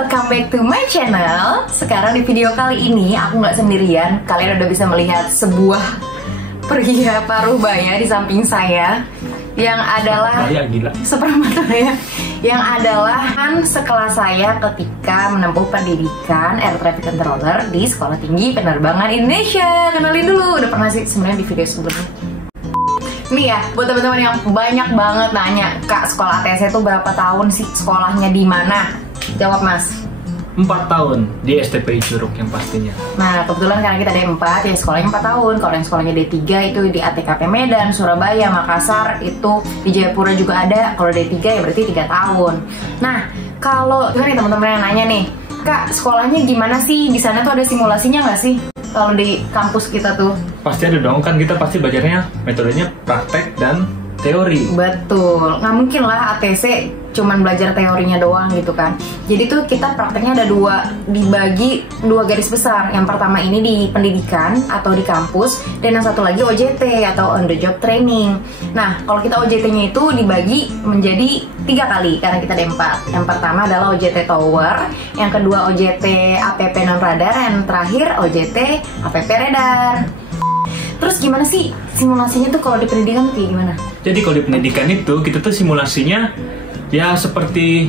welcome back to my channel. Sekarang di video kali ini aku nggak sendirian. Kalian udah bisa melihat sebuah pria paruh baya di samping saya yang adalah seperempat baya, yang adalah sekelas saya ketika menempuh pendidikan Air Traffic Controller di Sekolah Tinggi Penerbangan Indonesia. Kenalin dulu, udah pernah sih sebenarnya di video sebelumnya. Nih ya, buat teman-teman yang banyak banget nanya, Kak, sekolah ATC itu berapa tahun sih, sekolahnya di mana? Jawab Mas. 4 tahun di STPI Curug yang pastinya. Nah, kebetulan karena kita D4 ya sekolahnya 4 tahun. Kalau yang sekolahnya D3 itu di ATKP Medan, Surabaya, Makassar, itu di Jayapura juga ada. Kalau D3 ya berarti 3 tahun. Nah, kalau nih teman-teman yang nanya nih, Kak, sekolahnya gimana sih? Di sana tuh ada simulasinya nggak sih? Kalau di kampus kita tuh pasti ada dong, kan kita pasti belajarnya metodenya praktek dan teori. Betul, nggak mungkin lah ATC cuman belajar teorinya doang gitu kan. Jadi tuh kita prakteknya ada dibagi dua garis besar. Yang pertama ini di pendidikan atau di kampus, dan yang satu lagi OJT atau on the job training. Nah, kalau kita OJT-nya itu dibagi menjadi 3 kali karena kita ada 4. Yang pertama adalah OJT Tower, yang kedua OJT APP non radar, yang terakhir OJT APP radar. Terus gimana sih simulasinya tuh kalau di pendidikan kayak gimana? Jadi kalau di pendidikan itu kita tuh simulasinya ya seperti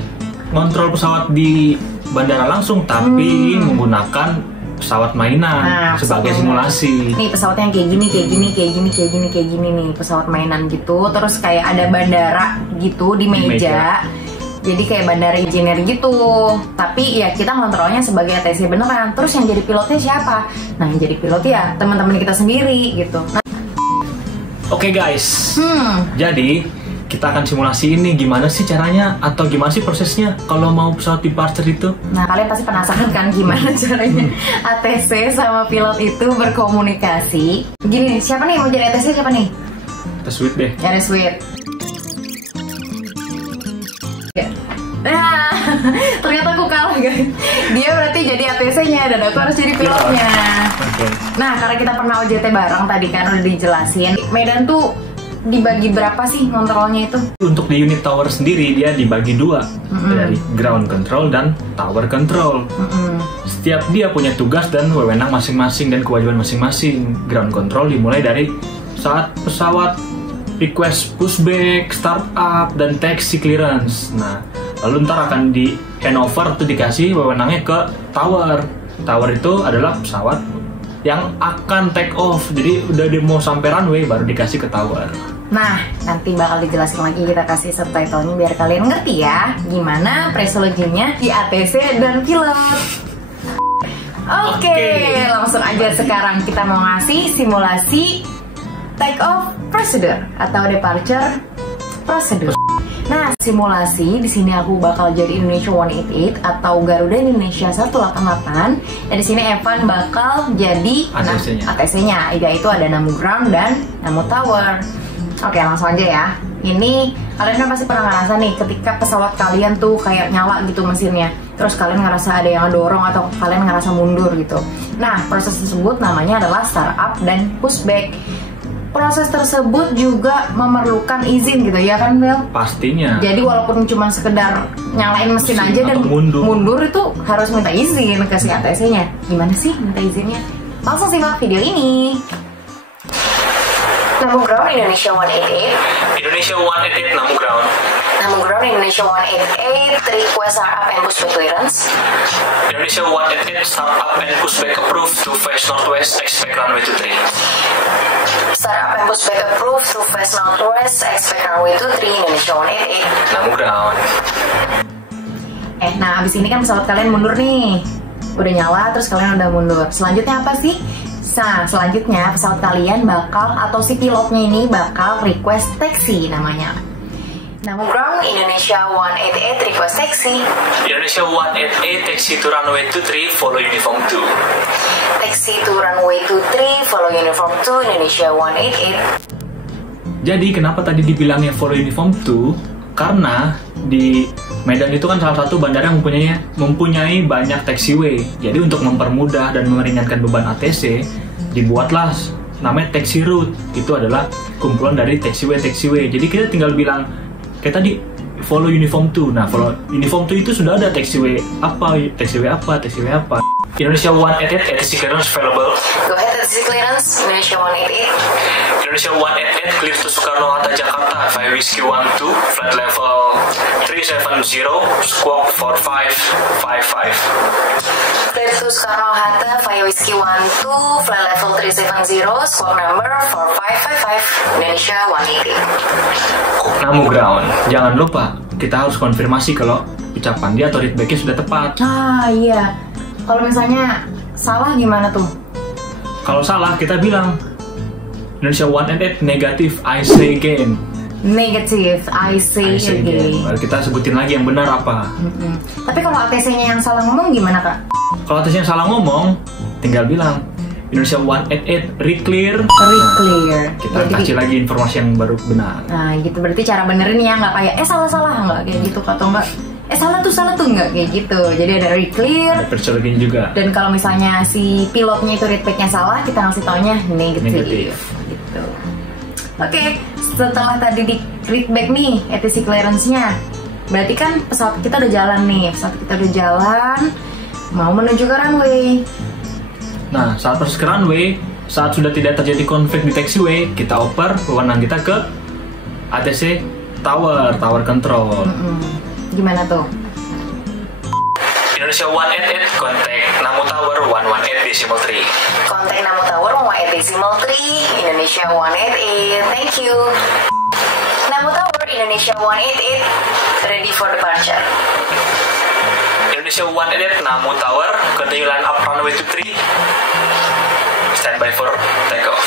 ngontrol pesawat di bandara langsung, tapi menggunakan pesawat mainan sebagai simulasi. Nih pesawatnya yang kayak gini nih, pesawat mainan gitu. Terus kayak ada bandara gitu di meja. Jadi kayak bandara engineer gitu. Tapi ya kita ngontrolnya sebagai ATC beneran. Terus yang jadi pilotnya siapa? Nah, yang jadi pilot ya teman-teman kita sendiri gitu. Nah, Oke guys, jadi kita akan simulasi ini. Gimana sih caranya atau gimana sih prosesnya kalau mau pesawat departure itu? Nah, kalian pasti penasaran kan gimana caranya ATC sama pilot itu berkomunikasi. Gini, siapa nih mau jadi ATC, siapa nih? Kita sweet deh. Ada sweet. Nah, ternyata aku kalah guys. Dia berarti jadi ATC-nya dan aku harus jadi pilotnya. Nah, karena kita pernah OJT bareng tadi kan udah dijelasin. Medan tuh dibagi berapa sih ngontrolnya itu? Untuk di unit tower sendiri dia dibagi 2, dari ground control dan tower control. Setiap dia punya tugas dan wewenang masing-masing dan kewajiban masing-masing. Ground control dimulai dari saat pesawat request pushback, startup, dan taxi clearance. Nah, lalu ntar akan di handover atau dikasih wewenangnya ke tower. Tower itu adalah pesawat yang akan take off. Jadi udah dia mau sampai runway baru dikasih ke tower. Nah, nanti bakal dijelasin lagi, kita kasih subtitlenya biar kalian ngerti ya gimana presiologinya di ATC dan pilot. Oke, langsung aja sekarang kita mau ngasih simulasi take off procedure atau departure procedure. Nah, simulasi di sini aku bakal jadi Indonesia 188 atau Garuda Indonesia 188. Dan di sini Evan bakal jadi ATC-nya. Yaitu ada Namu Ground dan Namu Tower. Oke, langsung aja ya. Ini kalian kan pasti pernah ngerasa nih ketika pesawat kalian tuh kayak nyala gitu mesinnya. Terus kalian ngerasa ada yang ngedorong atau kalian ngerasa mundur gitu. Nah, proses tersebut namanya adalah startup dan pushback. Proses tersebut juga memerlukan izin gitu ya kan, Bel? Pastinya. Jadi walaupun cuma sekedar nyalain mesin aja dan mundur itu harus minta izin ke si ATC-nya. Gimana sih minta izinnya? Langsung simak video ini. Namu Ground Indonesia 188. Indonesia 188 Namu Ground. Namu Ground Indonesia 188 request startup and pushback clearance. Indonesia 188 startup and pushback approved to face northwest, expect runway 23. Startup and pushback approved to face northwest, expect runway 23, Indonesia 188. Namu Ground. Nah abis ini kan pesawat kalian mundur nih. Udah nyala, terus kalian udah mundur. Selanjutnya apa sih? Nah, selanjutnya pesawat kalian bakal, atau si pilotnya ini bakal request taxi namanya. Namu Ground Indonesia 188 request taxi. Indonesia 188 taxi to runway 23, follow uniform 2. Taxi to runway 23, follow uniform 2, Indonesia 188. Jadi kenapa tadi dibilangnya follow uniform 2? Karena di Medan itu kan salah satu bandara yang mempunyai banyak taxiway. Jadi untuk mempermudah dan meringankan beban ATC, dibuatlah namanya taxi route. Itu adalah kumpulan dari taxiway. Jadi kita tinggal bilang kayak tadi follow uniform 2. Nah, follow uniform 2 itu sudah ada taxiway apa, taxiway apa, taxiway apa. Indonesia 188 ATC clearance available. Go ahead, ATC clearance Indonesia 188. Indonesia 188 clear to Soekarno-Hatta, Jakarta, Fly Whiskey 12, flight level 370, squawk 4555. Clear to Soekarno-Hatta, Fly Whiskey 12, flight level 370, squawk number 4555, Indonesia 188. Namu ground, jangan lupa kita harus konfirmasi kalau ucapan dia atau readbacknya sudah tepat. Ah iya, kalau misalnya salah gimana tuh? Kalau salah kita bilang Indonesia 188 negatif, I say again. Negative, I say again. Baru kita sebutin lagi yang benar apa. Tapi kalau ATC-nya yang salah ngomong gimana, Kak? Kalau ATC yang salah ngomong, tinggal bilang Indonesia 188 re-clear. Re-clear. Kita kasih lagi informasi yang baru benar. Nah gitu, berarti cara benerin ya, nggak kayak salah-salah, nggak kayak gitu, atau nggak salah tuh nggak kayak gitu. Jadi ada re-clear. Ada percologian juga. Dan kalau misalnya si pilotnya itu readbacknya salah, kita ngasih taunya negatif. Gitu. Oke, setelah tadi di readback nih ATC clearance-nya, berarti kan pesawat kita udah jalan nih. Pesawat kita udah jalan, mau menuju ke runway. Nah, saat proses ke runway, saat sudah tidak terjadi konflik di taxiway, kita oper wewenang kita ke ATC tower control. Gimana tuh? Indonesia 188 kontak Namu Tower 118.3. Kontak Namu Tower 118.3, Indonesia 188, thank you. Namu Tower Indonesia 188, ready for departure. Indonesia 188 Namu Tower, continue line up runway 23. Standby for takeoff.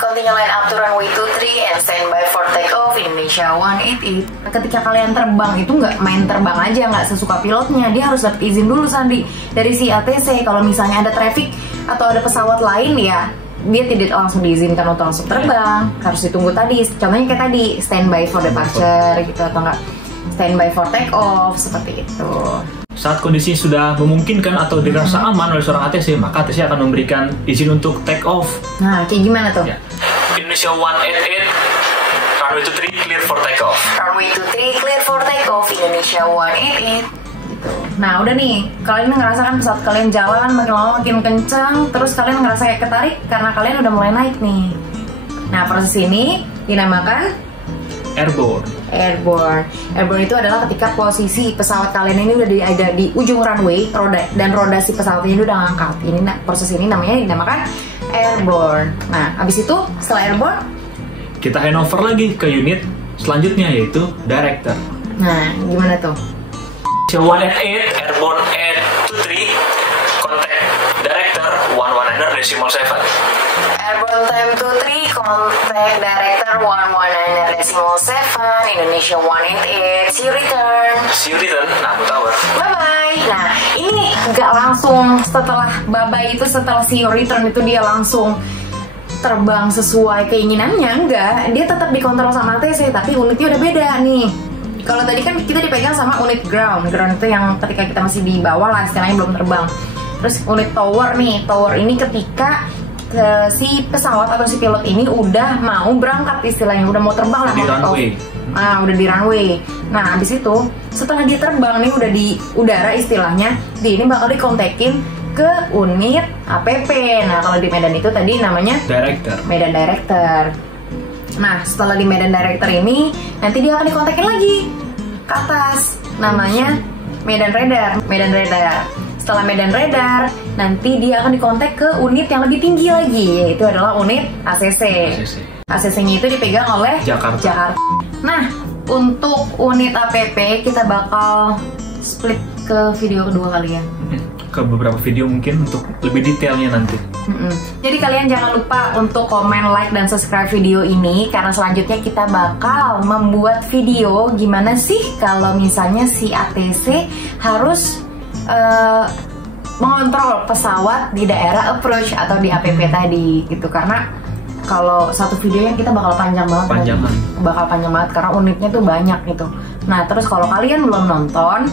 Continue line up to runway 23 and standby for takeoff, Indonesia 188. Ketika kalian terbang itu nggak main terbang aja, nggak sesuka pilotnya. Dia harus dapat izin dulu, Sandi, dari si ATC. Kalau misalnya ada traffic atau ada pesawat lain ya, dia tidak langsung diizinkan untuk langsung terbang. Harus ditunggu tadi. Contohnya kayak tadi, standby for departure gitu, atau enggak standby for take off, seperti itu. Saat kondisi sudah memungkinkan atau dirasa aman oleh seorang ATC, maka ATC akan memberikan izin untuk take off. Nah, kayak gimana tuh? Ya. Indonesia 188 runway 23 clear for take off. Runway 23 clear for take off, Indonesia 188. Gitu. Nah, udah nih, kalian ngerasakan pesawat kalian jalan makin lama makin kencang, terus kalian ngerasa kayak ketarik karena kalian udah mulai naik nih. Nah, proses ini dinamakan airborne. Airborne itu adalah ketika posisi pesawat kalian ini udah ada di ujung runway, roda si pesawatnya ini udah ngangkat. Proses ini namanya dinamakan airborne. Nah, abis itu setelah airborne, kita handover lagi ke unit selanjutnya, yaitu director. Nah, gimana tuh? 188 airborne at 23, contact director 119.7. Airborne time 23, contact director 119.7, Indonesia 188, see you return, Namu Tower. Bye-bye. Nah, ini nggak langsung setelah bye-bye itu, setelah see you return itu dia langsung terbang sesuai keinginannya, enggak. Dia tetap dikontrol sama ATC, tapi unitnya udah beda nih. Kalau tadi kan kita dipegang sama unit ground itu yang ketika kita masih di bawah lah, istilahnya belum terbang. Terus unit tower nih, tower ini ketika si pesawat atau si pilot ini udah mau berangkat, istilahnya udah mau terbang lah, di runway. Udah di runway. Nah, habis itu setelah dia terbang nih, udah di udara istilahnya, dia ini bakal dikontekin ke unit APP. Nah, kalau di Medan itu tadi namanya Medan Director. Nah, setelah di Medan Director ini, nanti dia akan dikontekin lagi ke atas, namanya Medan Radar. Setelah Medan Radar, nanti dia akan dikontak ke unit yang lebih tinggi lagi, yaitu adalah unit ACC. ACC-nya itu dipegang oleh Jakarta. Nah, untuk unit APP kita bakal split ke video kedua kali ya. Ke beberapa video mungkin untuk lebih detailnya nanti. Jadi kalian jangan lupa untuk komen, like, dan subscribe video ini, karena selanjutnya kita bakal membuat video gimana sih kalau misalnya si ATC harus mengontrol pesawat di daerah approach atau di APP tadi gitu. Karena kalau satu videonya kita bakal panjang banget. Bakal panjang banget karena unitnya tuh banyak gitu. Nah, terus kalau kalian belum nonton,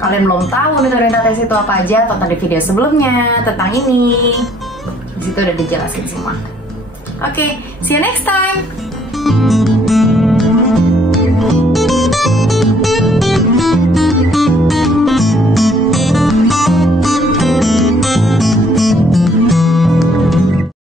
kalian belum tahu unit ATC itu apa aja, tonton di video sebelumnya tentang ini. Di situ udah dijelasin semua. Oke, see you next time.